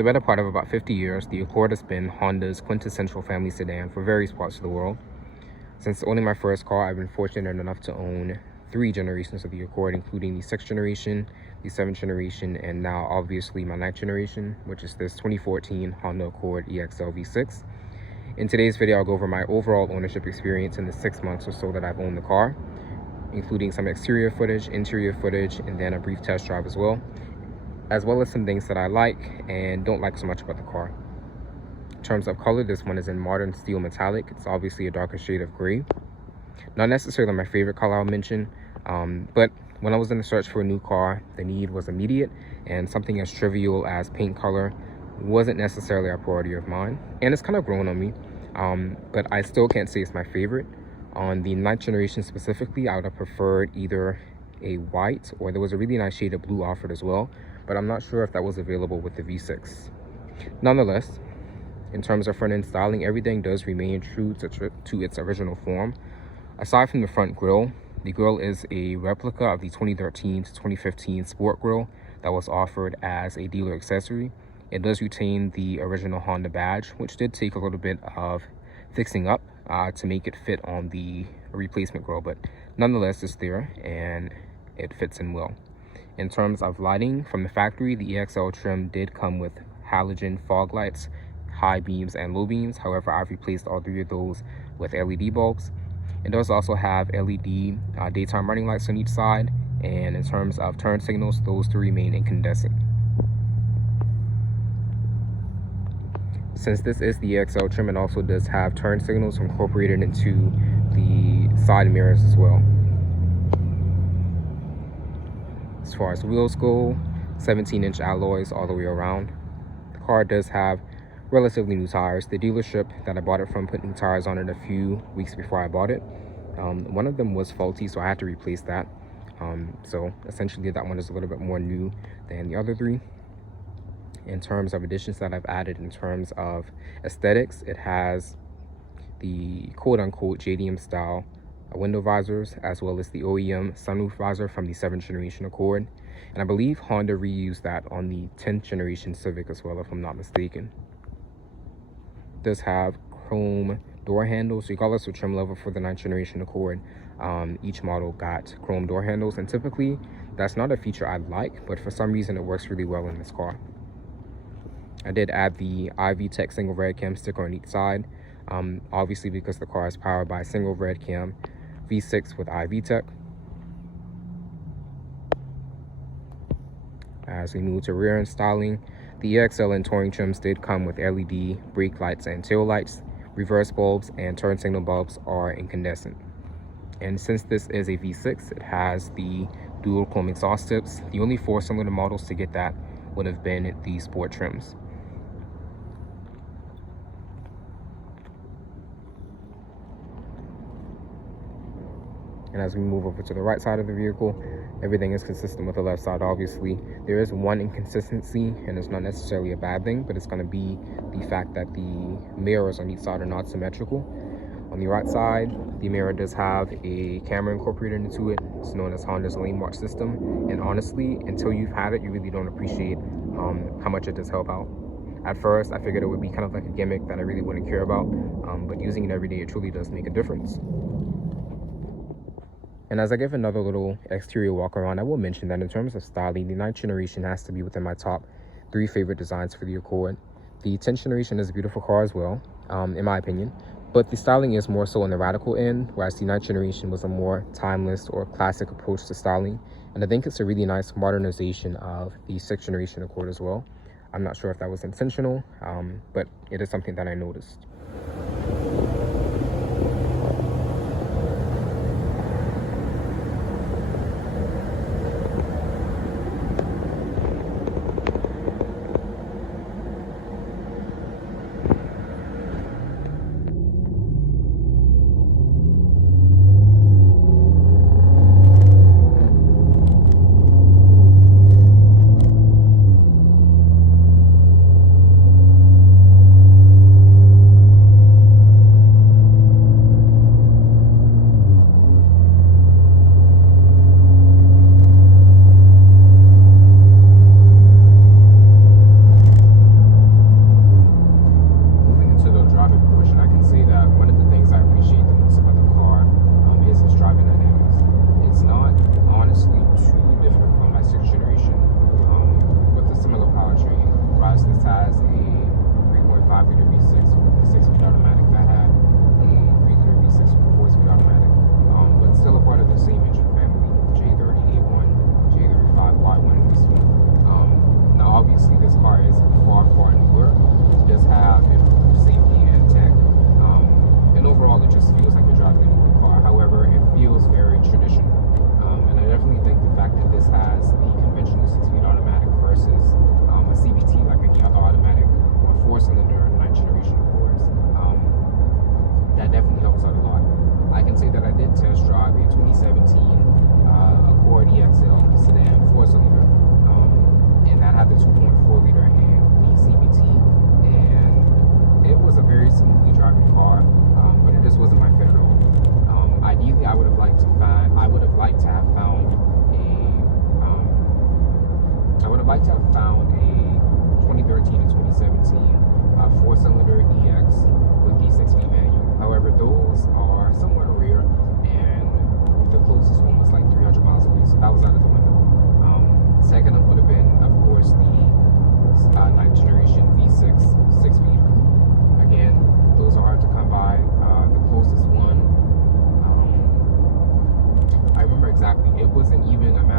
the better part of about 50 years, the Accord has been Honda's quintessential family sedan for various parts of the world. Since owning my first car, I've been fortunate enough to own 3 generations of the Accord, including the 6th generation, the 7th generation, and now obviously my 9th generation, which is this 2014 Honda Accord EXL V6. In today's video, I'll go over my overall ownership experience in the 6 months or so that I've owned the car, including some exterior footage, interior footage, and then a brief test drive as well as some things that I like and don't like so much about the car. In terms of color, this one is in modern steel metallic. It's obviously a darker shade of gray. Not necessarily my favorite color I'll mention, but when I was in the search for a new car, the need was immediate, and something as trivial as paint color wasn't necessarily a priority of mine, and it's kind of grown on me, but I still can't say it's my favorite. On the 9th generation specifically, I would have preferred either a white, or there was a really nice shade of blue offered as well, but I'm not sure if that was available with the V6. Nonetheless, in terms of front end styling, everything does remain true to its original form. Aside from the front grille, the grille is a replica of the 2013 to 2015 Sport grille that was offered as a dealer accessory. It does retain the original Honda badge, which did take a little bit of fixing up to make it fit on the replacement grille, but nonetheless it's there and it fits in well. In terms of lighting, from the factory, the EXL trim did come with halogen fog lights, high beams and low beams. However, I've replaced all 3 of those with LED bulbs. It does also have LED daytime running lights on each side, and in terms of turn signals, those 2 remain incandescent. Since this is the EXL trim, it also does have turn signals incorporated into the side mirrors as well. As far as wheels go, 17-inch alloys all the way around. The car does have relatively new tires. The dealership that I bought it from put new tires on it a few weeks before I bought it. One of them was faulty, so I had to replace that. So essentially that one is a little bit more new than the other 3. In terms of additions that I've added in terms of aesthetics, it has the quote-unquote JDM style window visors, as well as the OEM sunroof visor from the 7th generation Accord, and I believe Honda reused that on the 10th generation Civic as well, if I'm not mistaken. It does have chrome door handles, regardless of trim level. For the 9th generation Accord, each model got chrome door handles, and typically that's not a feature I like, but for some reason it works really well in this car. I did add the IV Tech single red cam sticker on each side, obviously because the car is powered by a single red cam V6 with IV Tech. As we move to rear end styling, the EXL and Touring trims did come with LED brake lights and tail lights. Reverse bulbs and turn signal bulbs are incandescent. And since this is a V6, it has the dual chrome exhaust tips. The only 4-cylinder models to get that would have been the Sport trims. And as we move over to the right side of the vehicle, everything is consistent with the left side. Obviously, there is one inconsistency, and it's not necessarily a bad thing, but it's going to be the fact that the mirrors on each side are not symmetrical. On the right side, the mirror does have a camera incorporated into it. It's known as Honda's lane watch system, and honestly, until you've had it, you really don't appreciate how much it does help out. At first, I figured it would be kind of like a gimmick that I really wouldn't care about, but using it every day, it truly does make a difference. And as I give another little exterior walk around, I will mention that in terms of styling, the 9th generation has to be within my top 3 favorite designs for the Accord. The 10th generation is a beautiful car as well, in my opinion, but the styling is more so on the radical end, whereas the 9th generation was a more timeless or classic approach to styling. And I think it's a really nice modernization of the 6th generation Accord as well. I'm not sure if that was intentional, but it is something that I noticed.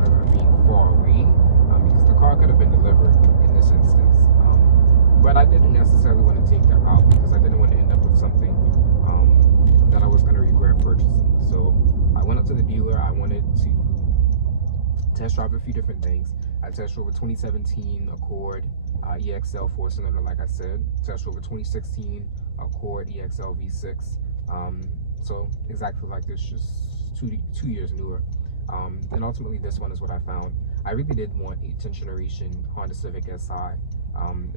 matter of being far away, because the car could have been delivered in this instance. But I didn't necessarily want to take that route because I didn't want to end up with something that I was going to regret purchasing. So I went up to the dealer. I wanted to test drive a few different things. I test drove a 2017 Accord EXL 4-cylinder, like I said. Test drove a 2016 Accord EXL V6. So exactly like this, just two years newer. And ultimately this one is what I found. I really did want a 10th generation Honda Civic Si.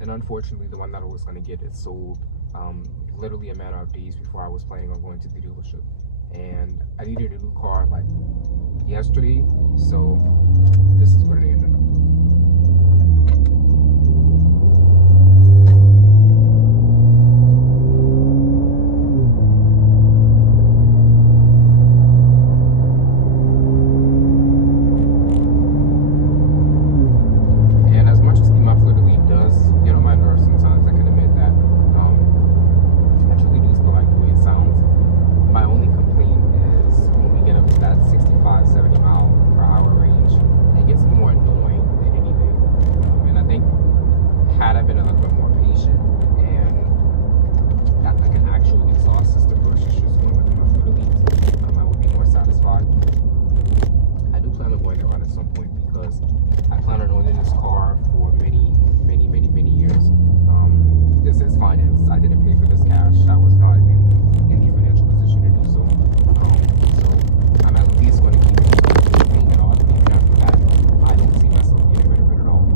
And unfortunately the one that I was going to get, it sold literally a matter of days before I was planning on going to the dealership. And I needed a new car like yesterday, so this is what it ended up. Had I been a little bit more patient and got like an actual exhaust system versus just going with enough for the leads, I would be more satisfied. I do plan on going that route at some point because I plan on owning this car for many years. This is finance. I didn't pay for this cash. I was not in the financial position to do so. So I'm at least going to keep paying it off. Even after that, I don't see myself getting rid of it at all.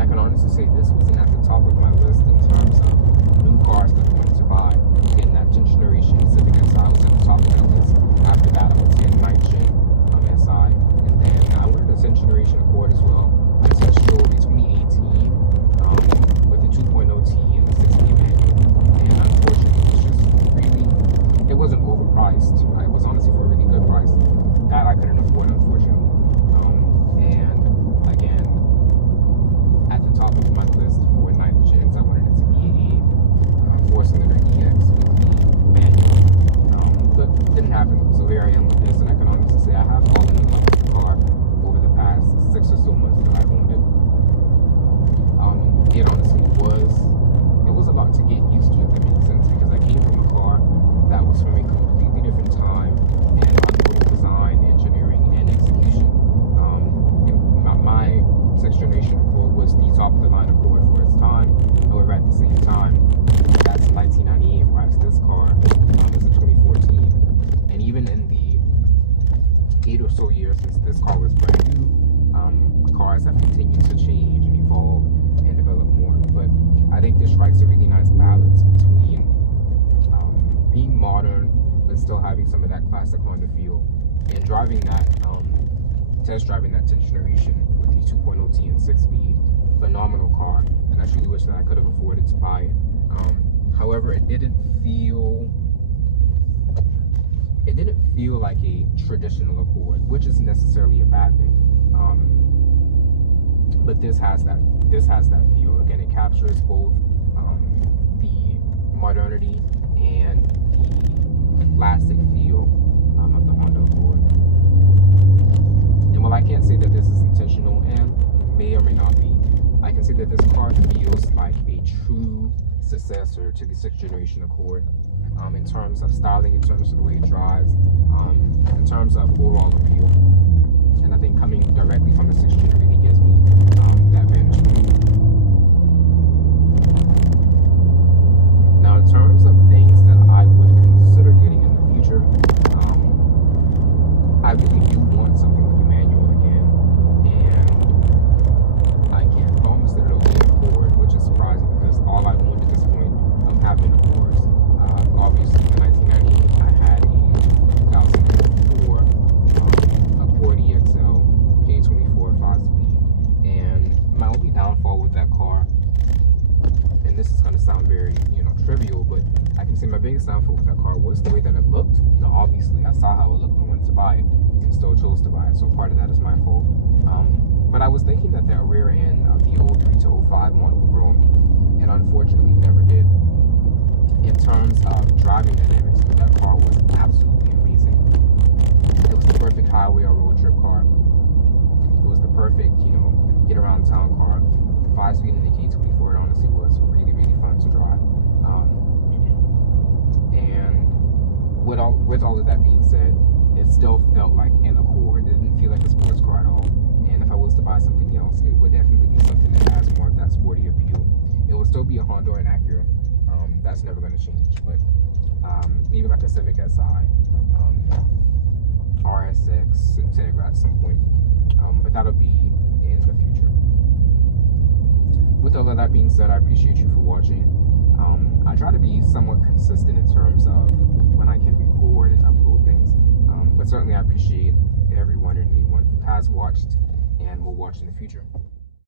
I can honestly say this wasn't at the top of my list in terms of new cars that I wanted to buy. Getting that 10th generation Civic Si was at the top of that list. After that, I would say a 9th gen Si. And then I wanted a 10th generation Accord as well. I test drove a 2018 with the 2.0T and the 6-speed manual. And unfortunately, it was just really, it wasn't overpriced. It was honestly for a really good price that I couldn't afford, unfortunately. And again, at the top of my list for 9th gens, I wanted it to be a 4-cylinder EX with the manual, but it didn't happen. So here I am with this, and I can honestly say I have fallen in love with the car over the past 6 or so months that I've owned it. It honestly was a lot to get used to, if that makes sense, because I came from a car that was from a completely different time in automotive design, engineering, and execution. My 6th generation Accord was the top of the line Accord for its time. However, at the same time, that's 1998, whereas this car is a 2014. And even in the 8 or so years since this car was brand new, cars have continued to change and evolve and develop more. But I think this strikes a really nice balance between being modern but still having some of that classic Honda feel, and driving that test driving that 10th generation with the 2.0T and 6-speed, phenomenal car, and I truly wish that I could have afforded to buy it. However, it didn't feel like a traditional Accord, which is necessarily a bad thing. But this has that feel. Again, it captures both the modernity and the classic feel of the Honda Accord. And while I can't say that this is intentional, and may or may not be, I can say that this car feels like a true successor to the 6th generation Accord, in terms of styling, in terms of the way it drives, in terms of overall appeal. And I think coming directly from the 6th gen really gives me that vantage point. Now, in terms of things that I would consider getting in the future, I really do want something with a manual again, and I can't promise that it'll be an Accord, which is surprising because all I've owned at this point have been Accords. Obviously, in 1998, I had a 2004 Accord EXL K24 5-speed, and my only downfall with that car, and this is going to sound very, trivial, but I can say my biggest downfall with that car was the way that it looked. Now, obviously, I saw how it looked when I wanted to buy it, and still chose to buy it, so part of that is my fault. But I was thinking that that rear end of the 03 to 05 model would grow on me, and unfortunately, it never did. In terms of driving dynamics, that car was absolutely amazing. It was the perfect with all of that being said, it still felt like an Accord. It didn't feel like a sports car at all. And if I was to buy something else, it would definitely be something that has more of that sporty appeal. It will still be a Honda or an Acura. That's never going to change. But maybe like a Civic Si, RS6, Integra at some point. But that'll be in the future. With all of that being said, I appreciate you for watching. I try to be somewhat consistent in terms of when I can record and upload things. But certainly I appreciate everyone and anyone who has watched and will watch in the future.